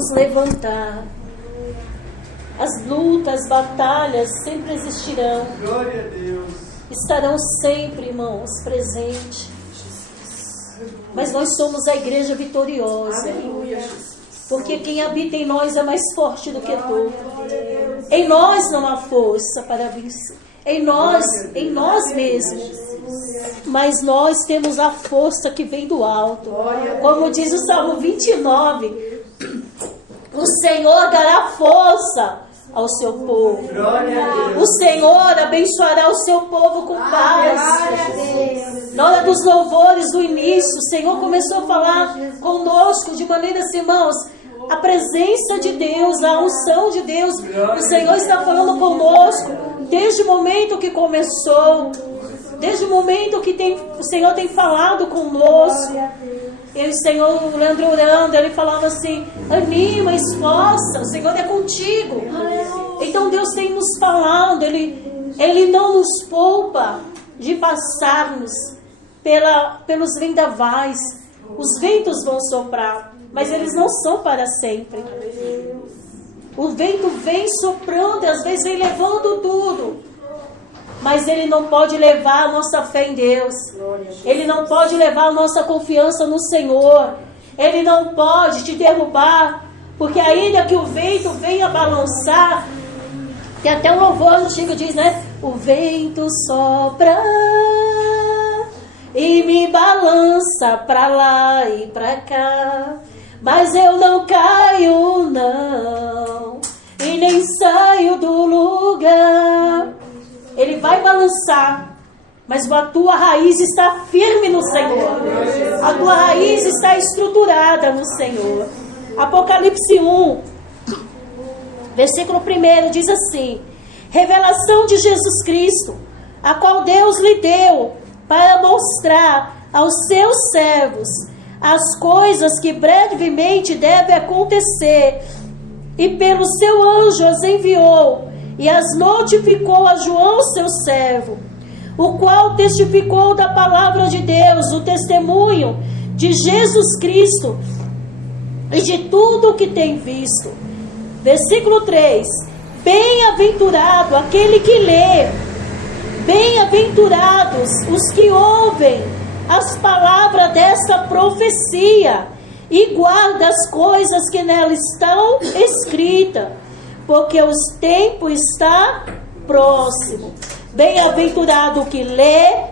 nos levantar. As lutas, as batalhas sempre existirão. Glória a Deus. Estarão sempre, irmãos, presentes. Mas nós somos a igreja vitoriosa. Aleluia. Porque quem habita em nós é mais forte do que todo. Em nós não há força para vencer. Em nós mesmos. Mas nós temos a força que vem do alto. Como diz o Salmo 29, o Senhor dará força ao seu povo. O Senhor abençoará o seu povo com paz. Na hora dos louvores do início, o Senhor começou a falar conosco de maneira assim, irmãos, a presença de Deus, a unção de Deus. O Senhor está falando conosco desde o momento que começou, desde o momento que o Senhor tem falado conosco. E o Senhor, o Leandro orando, ele falava assim, anima, esforça, o Senhor é contigo. Então Deus tem nos falado, Ele não nos poupa de passarmos pelos vendavais. Os ventos vão soprar, mas eles não são para sempre. O vento vem soprando, e às vezes vem levando tudo. Mas ele não pode levar a nossa fé em Deus. Ele não pode levar a nossa confiança no Senhor. Ele não pode te derrubar. Porque ainda que o vento venha balançar, e até o louvor antigo diz, né? O vento sopra e me balança pra lá e pra cá. Mas eu não caio, não, e nem saio do lugar. Ele vai balançar, mas a tua raiz está firme no Senhor. A tua raiz está estruturada no Senhor. Apocalipse 1, versículo 1 diz assim: revelação de Jesus Cristo, a qual Deus lhe deu para mostrar aos seus servos as coisas que brevemente devem acontecer, e pelo seu anjo as enviou e as notificou a João, seu servo, o qual testificou da palavra de Deus, o testemunho de Jesus Cristo e de tudo o que tem visto. Versículo 3: bem-aventurado aquele que lê, bem-aventurados os que ouvem as palavras desta profecia e guardam as coisas que nela estão escritas, porque o tempo está próximo. Bem-aventurado o que lê,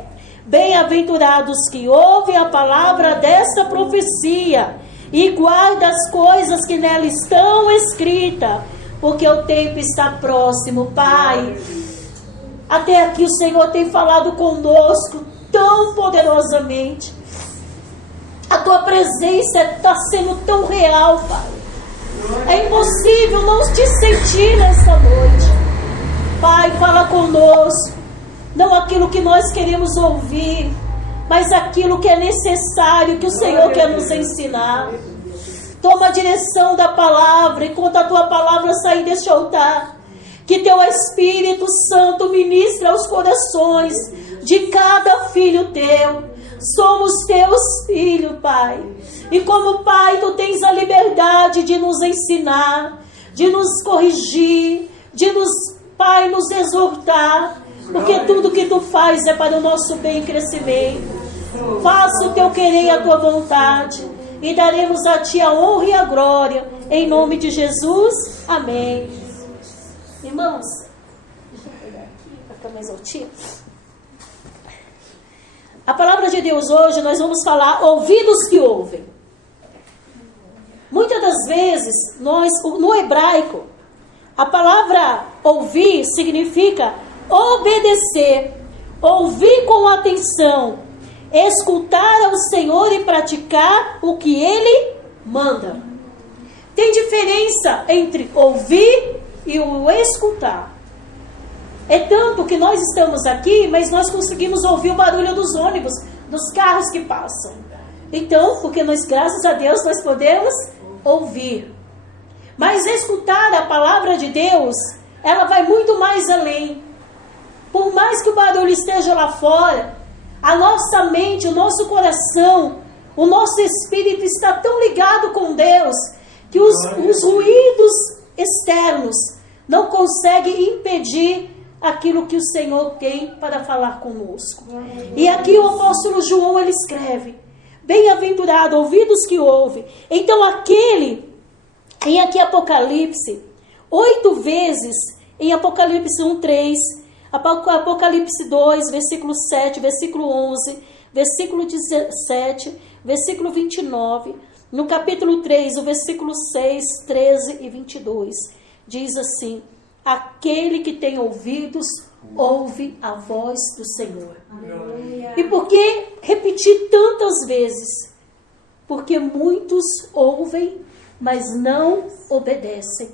bem-aventurados que ouvem a palavra desta profecia e guardam as coisas que nela estão escritas, porque o tempo está próximo. Pai, até aqui o Senhor tem falado conosco tão poderosamente. A tua presença está sendo tão real, Pai. É impossível não te sentir nessa noite. Pai, fala conosco. Não aquilo que nós queremos ouvir, mas aquilo que é necessário, que o Senhor quer nos ensinar. Toma a direção da palavra, enquanto a tua palavra sair deste altar. Que teu Espírito Santo ministre aos corações de cada filho teu. Somos teus filhos, Pai. E como Pai, tu tens a liberdade de nos ensinar, de nos corrigir, de nos, Pai, nos exortar. Porque tudo que tu faz é para o nosso bem e crescimento. Faça o teu querer e a tua vontade, e daremos a ti a honra e a glória, em nome de Jesus. Amém. Irmãos, deixa eu pegar aqui para ficar mais altinho. A palavra de Deus hoje nós vamos falar ouvidos que ouvem. Muitas das vezes, no hebraico, a palavra ouvir significa obedecer, ouvir com atenção, escutar ao Senhor e praticar o que Ele manda. Tem diferença entre ouvir e o escutar. É tanto que nós estamos aqui, mas nós conseguimos ouvir o barulho dos ônibus, dos carros que passam. Então, porque nós, graças a Deus, nós podemos ouvir. Mas escutar a palavra de Deus, ela vai muito mais além. Por mais que o barulho esteja lá fora, a nossa mente, o nosso coração, o nosso espírito está tão ligado com Deus, que os ruídos externos não conseguem impedir aquilo que o Senhor tem para falar conosco. E aqui o apóstolo João, ele escreve: bem-aventurado, ouvidos que ouvem. Então aquele, em aqui Apocalipse, 8 vezes, em Apocalipse 1:3, Apocalipse 2, versículo 7, versículo 11, versículo 17, versículo 29, no capítulo 3, o versículo 6, 13 e 22, diz assim: aquele que tem ouvidos, ouve a voz do Senhor. Aleluia. E por que repetir tantas vezes? Porque muitos ouvem, mas não obedecem.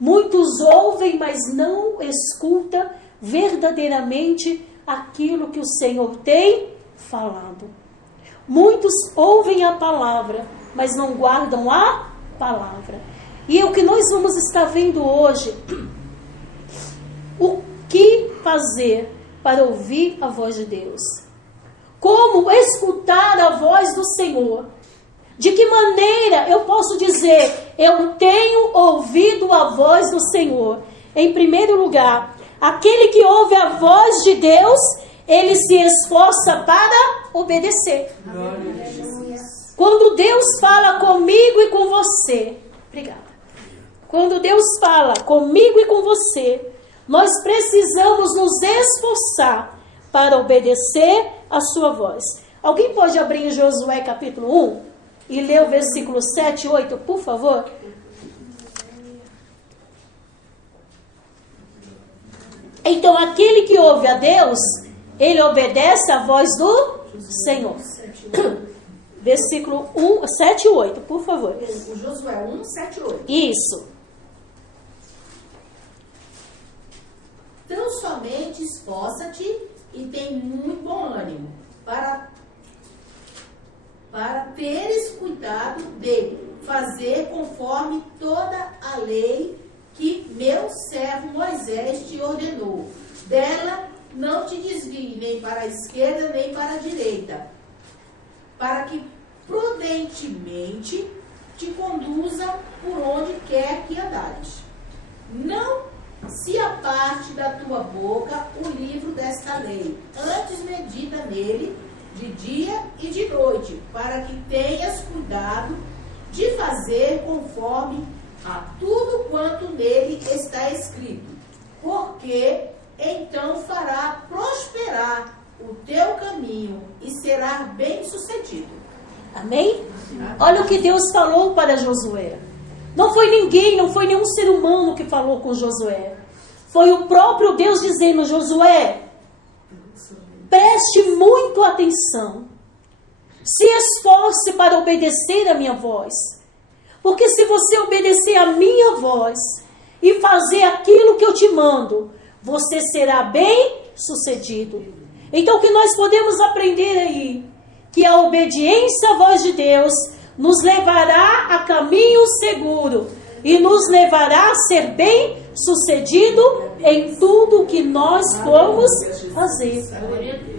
Muitos ouvem, mas não escutam verdadeiramente aquilo que o Senhor tem falado. Muitos ouvem a palavra, mas não guardam a palavra. E é o que nós vamos estar vendo hoje. O que fazer para ouvir a voz de Deus? Como escutar a voz do Senhor? De que maneira eu posso dizer, eu tenho ouvido a voz do Senhor? Em primeiro lugar, aquele que ouve a voz de Deus, ele se esforça para obedecer. Quando Deus fala comigo e com você, obrigada. Quando Deus fala comigo e com você, nós precisamos nos esforçar para obedecer a sua voz. Alguém pode abrir em Josué capítulo 1 e ler o versículo 7 e 8, por favor? Então, aquele que ouve a Deus, ele obedece à voz do Senhor. Versículo 1, 7 e 8, por favor. O Josué 1, 7 e 8. Isso. Então somente esforça-te e tem muito bom ânimo para teres cuidado de fazer conforme toda a lei que meu servo Moisés te ordenou. Dela não te desvie nem para a esquerda nem para a direita, para que prudentemente te conduza por onde quer que andares. Não se aparte da tua boca o livro desta lei, antes medita nele de dia e de noite, para que tenhas cuidado de fazer conforme a tudo quanto nele está escrito, porque então fará prosperar o teu caminho e será bem-sucedido. Amém? Olha o que Deus falou para Josué. Não foi ninguém, não foi nenhum ser humano que falou com Josué. Foi o próprio Deus dizendo: Josué, preste muito atenção. Se esforce para obedecer a minha voz. Porque se você obedecer a minha voz e fazer aquilo que eu te mando, você será bem sucedido. Então o que nós podemos aprender aí? Que a obediência à voz de Deus nos levará a caminho seguro e nos levará a ser bem sucedido em tudo que nós formos fazer.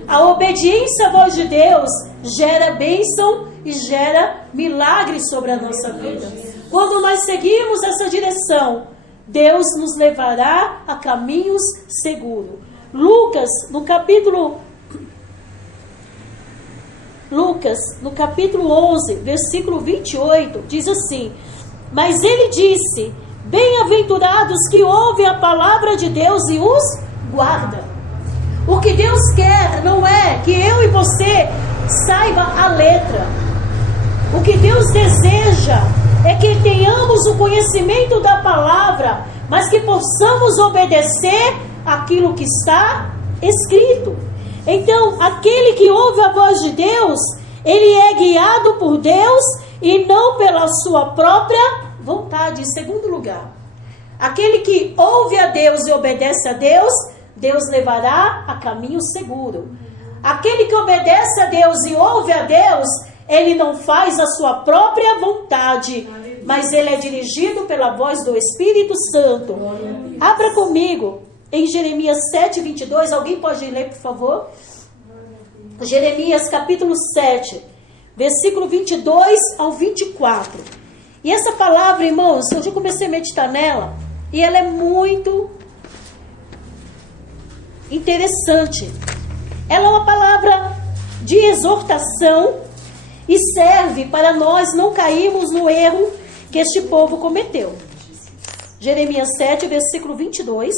A obediência à voz de Deus gera bênção e gera milagres sobre a nossa vida. Quando nós seguirmos essa direção, Deus nos levará a caminhos seguros. Lucas, no capítulo 11, versículo 28, diz assim: mas ele disse: bem-aventurados que ouvem a palavra de Deus e os guardam. O que Deus quer não é que eu e você saiba a letra. O que Deus deseja é que tenhamos o conhecimento da palavra, mas que possamos obedecer aquilo que está escrito. Então, aquele que ouve a voz de Deus, ele é guiado por Deus e não pela sua própria vontade. Em segundo lugar, aquele que ouve a Deus e obedece a Deus, Deus levará a caminho seguro. Aquele que obedece a Deus e ouve a Deus, ele não faz a sua própria vontade, mas ele é dirigido pela voz do Espírito Santo. Abra comigo em Jeremias 7:22, alguém pode ler, por favor? Jeremias capítulo 7, versículo 22 ao 24. E essa palavra, irmãos, hoje eu comecei a meditar nela, e ela é muito interessante. Ela é uma palavra de exortação e serve para nós não cairmos no erro que este povo cometeu. Jeremias 7, versículo 22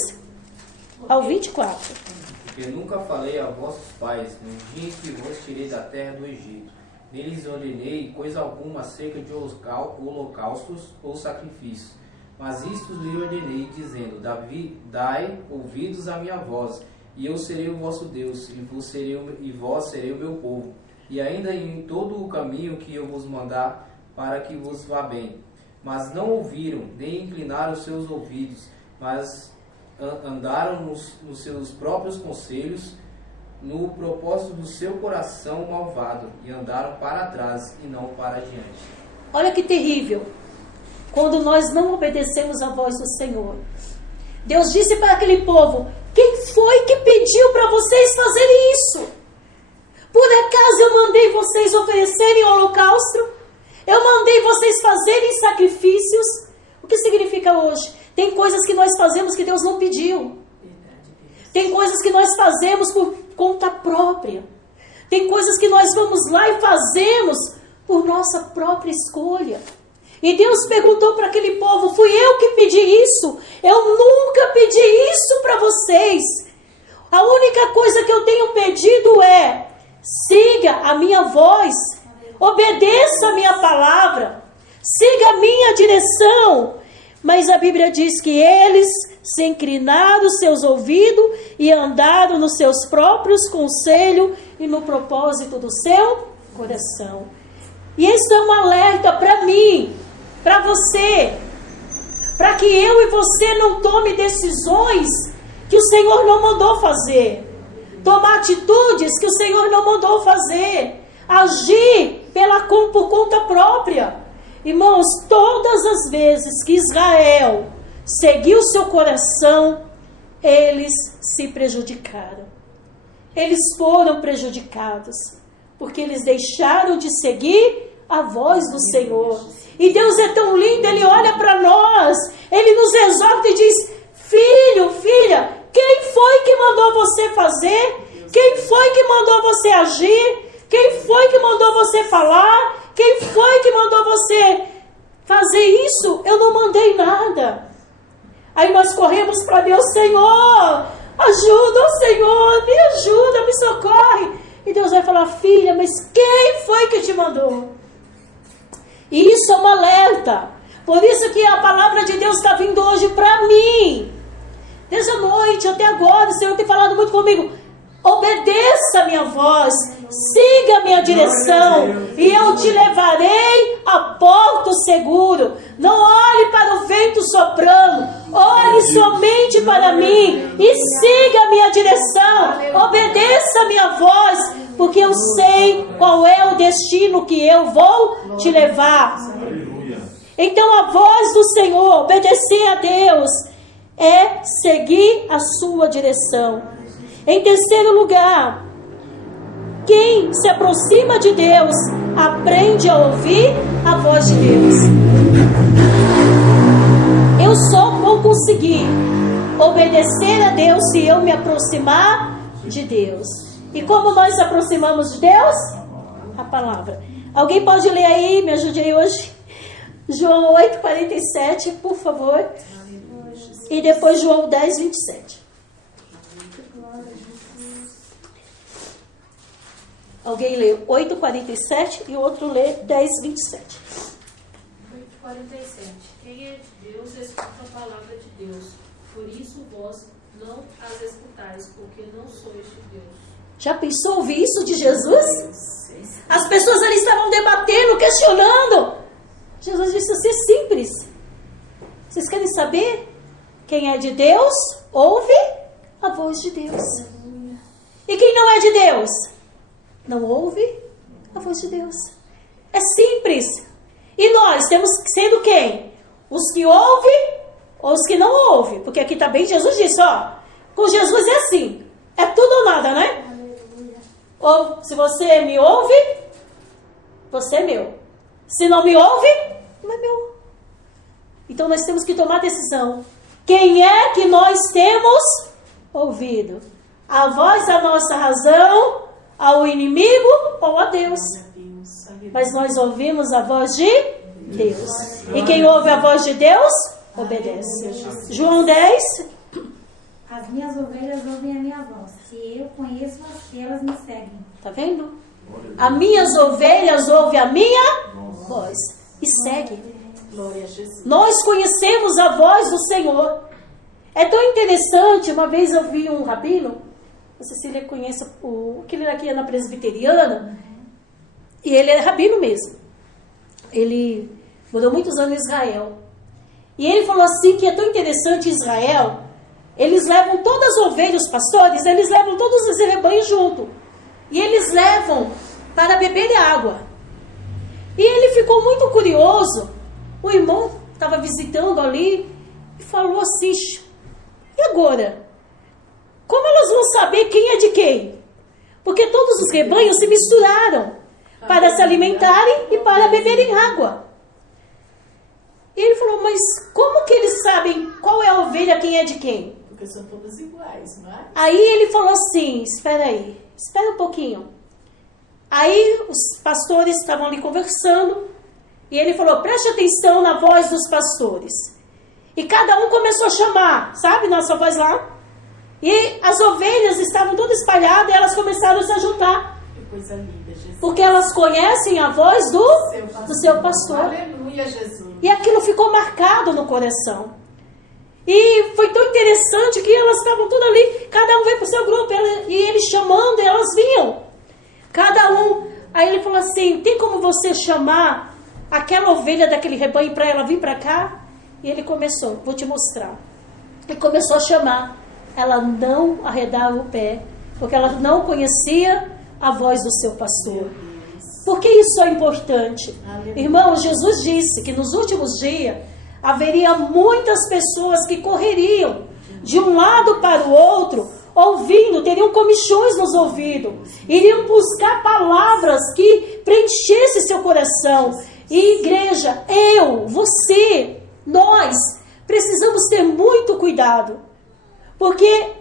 ao 24. Porque nunca falei a vossos pais, no dia em que vos tirei da terra do Egito, neles ordenei coisa alguma acerca de holocaustos ou sacrifícios. Mas isto lhe ordenei, dizendo, dai ouvidos à minha voz, e eu serei o vosso Deus, e vós serei o meu povo. E ainda em todo o caminho que eu vos mandar, para que vos vá bem. Mas não ouviram, nem inclinaram os seus ouvidos, mas andaram nos seus próprios conselhos, no propósito do seu coração malvado, e andaram para trás e não para adiante. Olha que terrível, quando nós não obedecemos a voz do Senhor. Deus disse para aquele povo: quem foi que pediu para vocês fazerem isso? Por acaso eu mandei vocês oferecerem holocausto? Eu mandei vocês fazerem sacrifícios? O que significa hoje? Tem coisas que nós fazemos que Deus não pediu. Tem coisas que nós fazemos por conta própria. Tem coisas que nós vamos lá e fazemos por nossa própria escolha. E Deus perguntou para aquele povo: fui eu que pedi isso? Eu nunca pedi isso para vocês. A única coisa que eu tenho pedido é: siga a minha voz, obedeça a minha palavra, siga a minha direção. Mas a Bíblia diz que eles se inclinaram os seus ouvidos e andaram nos seus próprios conselhos e no propósito do seu coração. E isso é um alerta para mim, para você, para que eu e você não tome decisões que o Senhor não mandou fazer, tomar atitudes que o Senhor não mandou fazer, agir por conta própria. Irmãos, todas as vezes que Israel seguiu seu coração, eles se prejudicaram. Eles foram prejudicados, porque eles deixaram de seguir a voz do Senhor. E Deus é tão lindo, Ele olha para nós, Ele nos exorta e diz: filho, filha, quem foi que mandou você fazer? Quem foi que mandou você agir? Quem foi que mandou você falar? Quem foi que mandou você fazer isso? Eu não mandei nada. Aí nós corremos para Deus: Senhor, ajuda, Senhor, me ajuda, me socorre. E Deus vai falar: filha, mas quem foi que te mandou? E isso é um alerta. Por isso que a palavra de Deus está vindo hoje para mim. Desde a noite até agora, o Senhor tem falado muito comigo: obedeça a minha voz, siga a minha direção, e eu te levarei a porto seguro. Não olhe para o vento soprando, olhe somente para mim e siga a minha direção, obedeça a minha voz, porque eu sei qual é o destino que eu vou te levar. Então a voz do Senhor, obedecer a Deus, é seguir a sua direção. Em terceiro lugar, quem se aproxima de Deus aprende a ouvir a voz de Deus. Eu só vou conseguir obedecer a Deus se eu me aproximar de Deus. E como nós nos aproximamos de Deus? A palavra. Alguém pode ler aí, me ajude aí hoje? João 8,47, por favor. E depois João 10,27. Alguém lê 8,47 e o outro lê 10,27. 8,47. Quem é de Deus escuta a palavra de Deus. Por isso vós não as escutais, porque não sois de Deus. Já pensou ouvir isso de Jesus? As pessoas ali estavam debatendo, questionando. Jesus disse assim: é simples. Vocês querem saber quem é de Deus? Ouve a voz de Deus. E quem não é de Deus? Não ouve a voz de Deus. É simples. E nós temos que ser do quem? Os que ouvem ou os que não ouvem? Porque aqui também Jesus disse, ó, com Jesus é assim, é tudo ou nada, né? Ou se você me ouve, você é meu. Se não me ouve, não é meu. Então nós temos que tomar decisão. Quem é que nós temos ouvido? A voz da nossa razão, ao inimigo ou a Deus? Mas nós ouvimos a voz de Deus. E quem ouve a voz de Deus, obedece. João 10. As minhas ovelhas ouvem a minha voz. Se eu conheço-as, elas me seguem. Tá vendo? As minhas ovelhas ouvem a minha voz e seguem. Nós conhecemos a voz do Senhor. É tão interessante, uma vez eu vi um rabino, a Cecília conhece aquele daqui na presbiteriana, e ele é rabino mesmo. Ele morou muitos anos em Israel. E ele falou assim que é tão interessante em Israel, eles levam todas as ovelhas, os pastores, eles levam todos os rebanhos junto. E eles levam para beber água. E ele ficou muito curioso. O irmão estava visitando ali e falou assim, e agora? Como elas vão saber quem é de quem? Porque todos os rebanhos se misturaram para se alimentarem e para beberem água. E ele falou, mas como que eles sabem qual é a ovelha, quem é de quem? Porque são todas iguais, não é? Aí ele falou assim, espera um pouquinho. Aí os pastores estavam ali conversando e ele falou, preste atenção na voz dos pastores. E cada um começou a chamar, sabe, nossa voz lá. E as ovelhas estavam todas espalhadas e elas começaram a se juntar. Que coisa linda, Jesus. Porque elas conhecem a voz do seu pastor. Aleluia, Jesus. E aquilo ficou marcado no coração. E foi tão interessante que elas estavam tudo ali, cada um veio para o seu grupo, e ele chamando, e elas vinham. Cada um. Aí ele falou assim, tem como você chamar aquela ovelha daquele rebanho para ela vir para cá? E ele começou, vou te mostrar. Ele começou a chamar. Ela não arredava o pé, porque ela não conhecia a voz do seu pastor. Por que isso é importante? Irmão, Jesus disse que nos últimos dias haveria muitas pessoas que correriam de um lado para o outro, ouvindo, teriam comichões nos ouvidos, iriam buscar palavras que preenchessem seu coração. E igreja, você, nós, precisamos ter muito cuidado, porque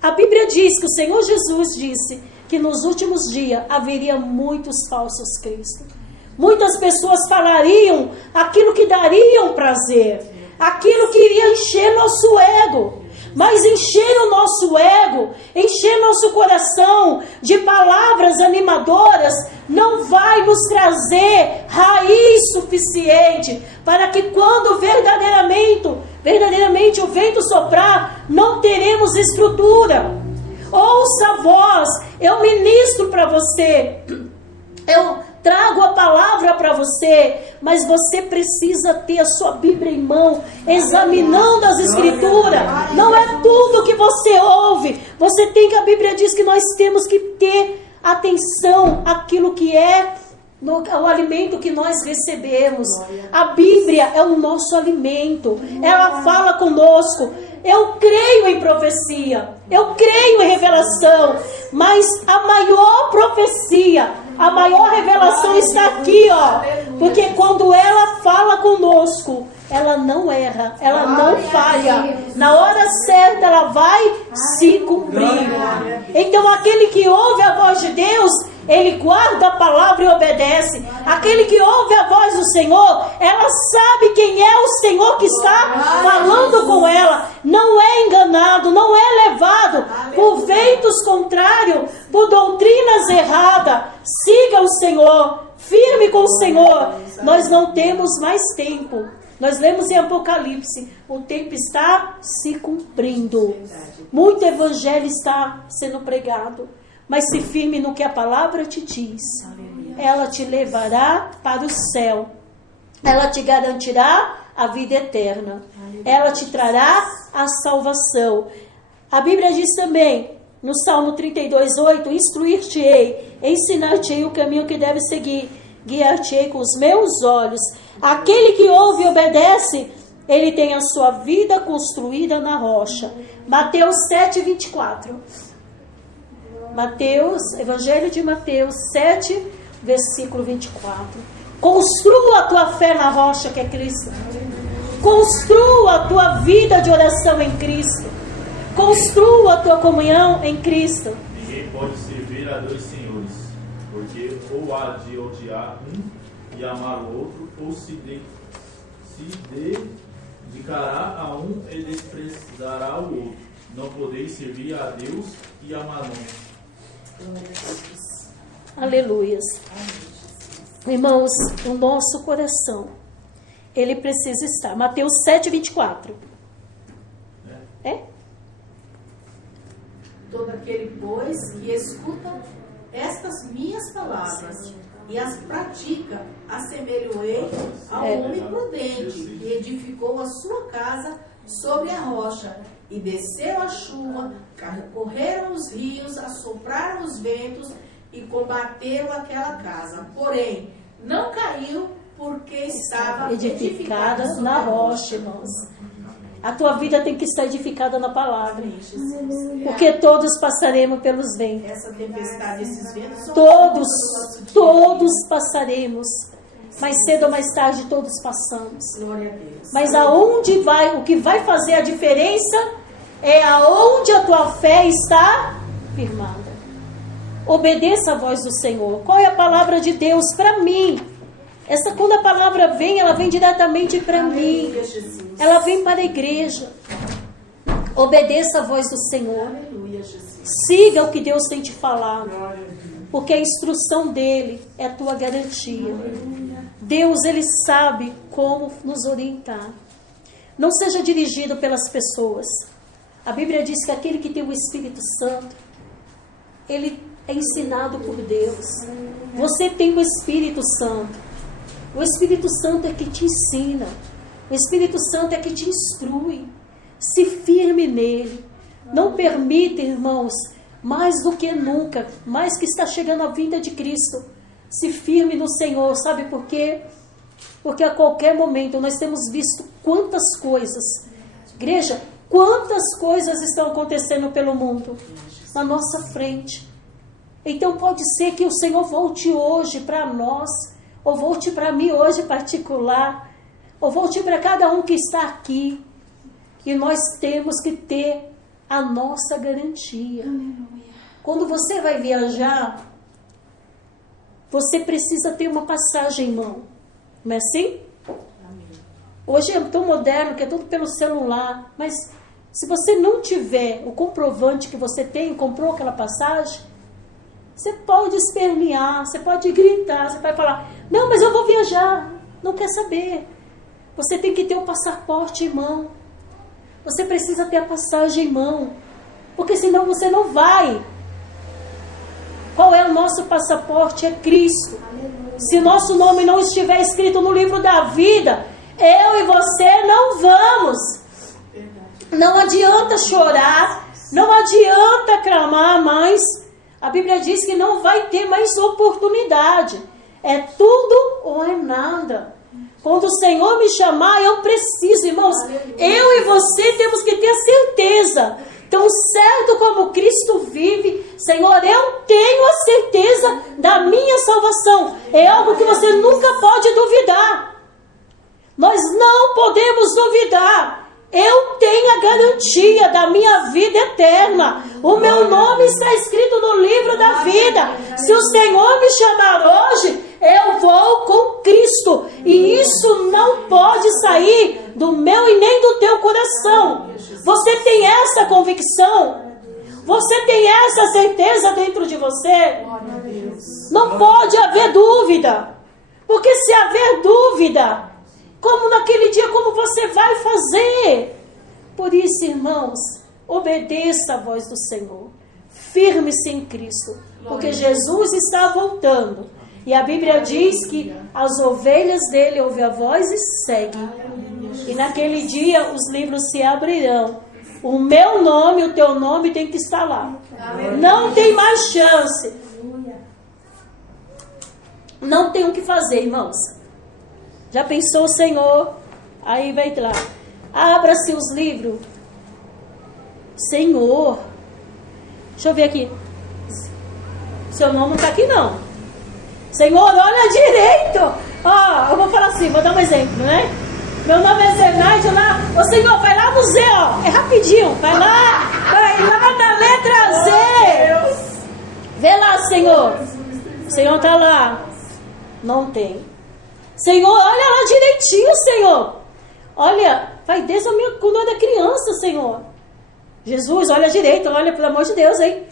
a Bíblia diz que o Senhor Jesus disse que nos últimos dias haveria muitos falsos cristos. Muitas pessoas falariam aquilo que dariam prazer, aquilo que iria encher nosso ego. Mas encher o nosso ego, encher nosso coração de palavras animadoras, não vai nos trazer raiz suficiente para que quando verdadeiramente o vento soprar, não teremos estrutura. Ouça a voz, eu ministro para você, eu trago a palavra para você, mas você precisa ter a sua Bíblia em mão, examinando as Escrituras. Não é tudo que você ouve. Você tem que, a Bíblia diz que nós temos que ter atenção àquilo que é o alimento que nós recebemos. A Bíblia é o nosso alimento. Ela fala conosco. Eu creio em profecia, eu creio em revelação, mas a maior profecia, a maior revelação está aqui, porque quando ela fala conosco, ela não erra, ela não falha. Na hora certa ela vai se cumprir. Então aquele que ouve a voz de Deus, ele guarda a palavra e obedece. Aquele que ouve a voz do Senhor, ela sabe quem é o Senhor que está falando com ela. Não é enganado, não é levado por ventos contrários, por doutrinas erradas. Siga o Senhor, firme com o Senhor. Nós não temos mais tempo. Nós lemos em Apocalipse, o tempo está se cumprindo. Muito evangelho está sendo pregado. Mas se firme no que a palavra te diz. Ela te levará para o céu. Ela te garantirá a vida eterna. Ela te trará a salvação. A Bíblia diz também, no Salmo 32:8, instruir-te-ei, ensinar-te-ei o caminho que deve seguir, guiar-te-ei com os meus olhos. Aquele que ouve e obedece, ele tem a sua vida construída na rocha. Mateus 7:24. Evangelho de Mateus 7, versículo 24. Construa a tua fé na rocha que é Cristo. Construa a tua vida de oração em Cristo. Construa a tua comunhão em Cristo. Ninguém pode servir a 2 senhores, porque ou há de odiar um e amar o outro, ou se dedicará a um e desprezará o outro. Não podeis servir a Deus e a Mamon. Aleluias. Irmãos, o nosso coração, ele precisa estar. Mateus 7:24. É? Todo aquele, pois, que escuta estas minhas palavras e as pratica, assemelhoei ao homem prudente que edificou a sua casa sobre a rocha, e desceu a chuva, correram os rios, assopraram os ventos e combateram aquela casa. Porém, não caiu, porque estava edificada na rocha, irmãos. A tua vida tem que estar edificada na palavra. Porque todos passaremos pelos ventos. Essa tempestade, esses ventos são Todos passaremos. Mais cedo ou mais tarde todos passamos. Glória a Deus. Mas aonde vai, o que vai fazer a diferença é aonde a tua fé está firmada. Obedeça a voz do Senhor. Qual é a palavra de Deus para mim? Quando a palavra vem, ela vem diretamente para mim. Ela vem para a igreja. Obedeça a voz do Senhor. Siga o que Deus tem te falado. Porque a instrução dele é a tua garantia. Deus, ele sabe como nos orientar. Não seja dirigido pelas pessoas. A Bíblia diz que aquele que tem o Espírito Santo, ele é ensinado por Deus. Você tem o Espírito Santo. O Espírito Santo é que te ensina. O Espírito Santo é que te instrui. Se firme nele. Não permita, irmãos, mais do que nunca, mais que está chegando a vinda de Cristo, se firme no Senhor. Sabe por quê? Porque a qualquer momento nós temos visto quantas coisas, igreja, quantas coisas estão acontecendo pelo mundo, na nossa frente. Então pode ser que o Senhor volte hoje para nós, ou volte para mim hoje em particular, ou volte para cada um que está aqui. E nós temos que ter a nossa garantia. Quando você vai viajar, você precisa ter uma passagem em mão. Não é assim? Hoje é tão moderno que é tudo pelo celular. Mas se você não tiver o comprovante que você comprou aquela passagem, você pode espernear, você pode gritar, você pode falar: não, mas eu vou viajar. Não quer saber. Você tem que ter o passaporte em mão. Você precisa ter a passagem em mão. Porque senão você não vai. Qual é o nosso passaporte? É Cristo. Aleluia. Se nosso nome não estiver escrito no livro da vida, eu e você não vamos. Não adianta chorar, não adianta clamar mais. A Bíblia diz que não vai ter mais oportunidade. É tudo ou é nada. Quando o Senhor me chamar, eu preciso, irmãos. Eu e você temos que ter certeza. Tão certo como Cristo vive, Senhor, eu tenho a certeza da minha salvação. É algo que você nunca pode duvidar. Nós não podemos duvidar. Eu tenho a garantia da minha vida eterna. O meu nome está escrito no livro da vida. Se o Senhor me chamar hoje, eu vou com Cristo. E isso não pode sair do meu e nem do teu coração. Você tem essa convicção? Você tem essa certeza dentro de você? Não pode haver dúvida. Porque se haver dúvida, como naquele dia, como você vai fazer? Por isso, irmãos, obedeça a voz do Senhor. Firme-se em Cristo. Porque Jesus está voltando. E a Bíblia diz que as ovelhas dele ouvem a voz e seguem. E naquele dia os livros se abrirão. O meu nome, o teu nome tem que estar lá. Não tem mais chance. Não tem o que fazer, irmãos. Já pensou o Senhor? Aí vai lá. Abra-se os livros. Senhor. Deixa eu ver aqui. Seu nome não está aqui não. Senhor, olha direito. Ó, eu vou falar assim, vou dar um exemplo, né? Meu nome é Zenaide lá. Ô Senhor, vai lá no Z, ó. É rapidinho. Vai lá na letra Z. Vê lá, Senhor. O Senhor tá lá. Não tem. Senhor, olha lá direitinho, Senhor. Olha, vai desde a minha quando eu era criança, Senhor. Jesus, olha direito, olha, pelo amor de Deus, hein?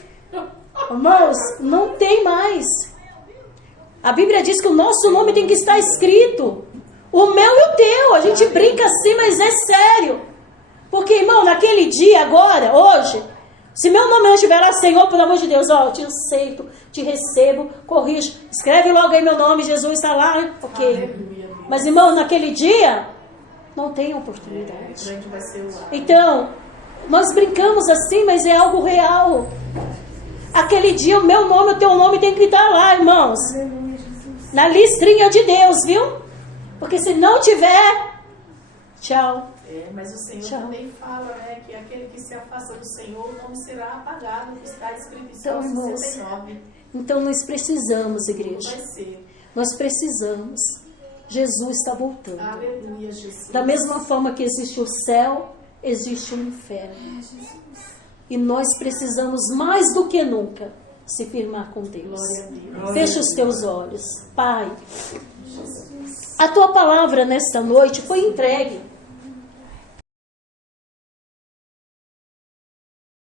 Irmãos, não tem mais. A Bíblia diz que o nosso nome tem que estar escrito. O meu e o teu. A gente brinca assim, mas é sério. Porque, irmão, naquele dia, agora, hoje, se meu nome não estiver lá, Senhor, pelo amor de Deus, ó, eu te aceito, te recebo, corrijo. Escreve logo aí meu nome, Jesus está lá, hein? Ok. Mas, irmão, naquele dia, não tem oportunidade. Então, nós brincamos assim, mas é algo real. Aquele dia, o meu nome, o teu nome tem que estar lá, irmãos. Na listrinha de Deus, viu? Porque se não tiver, tchau. Mas o Senhor tchau. também fala, né, que aquele que se afasta do Senhor, o nome será apagado, que está escrito em Então, Salmo irmãos, 69. então nós precisamos, Não igreja. vai ser. Nós precisamos. Jesus está voltando. Aleluia, Jesus. Da mesma forma que existe o céu, existe o inferno. E nós precisamos mais do que nunca se firmar com Deus. Glória a Deus. Fecha os teus olhos. Pai, a tua palavra nesta noite foi entregue.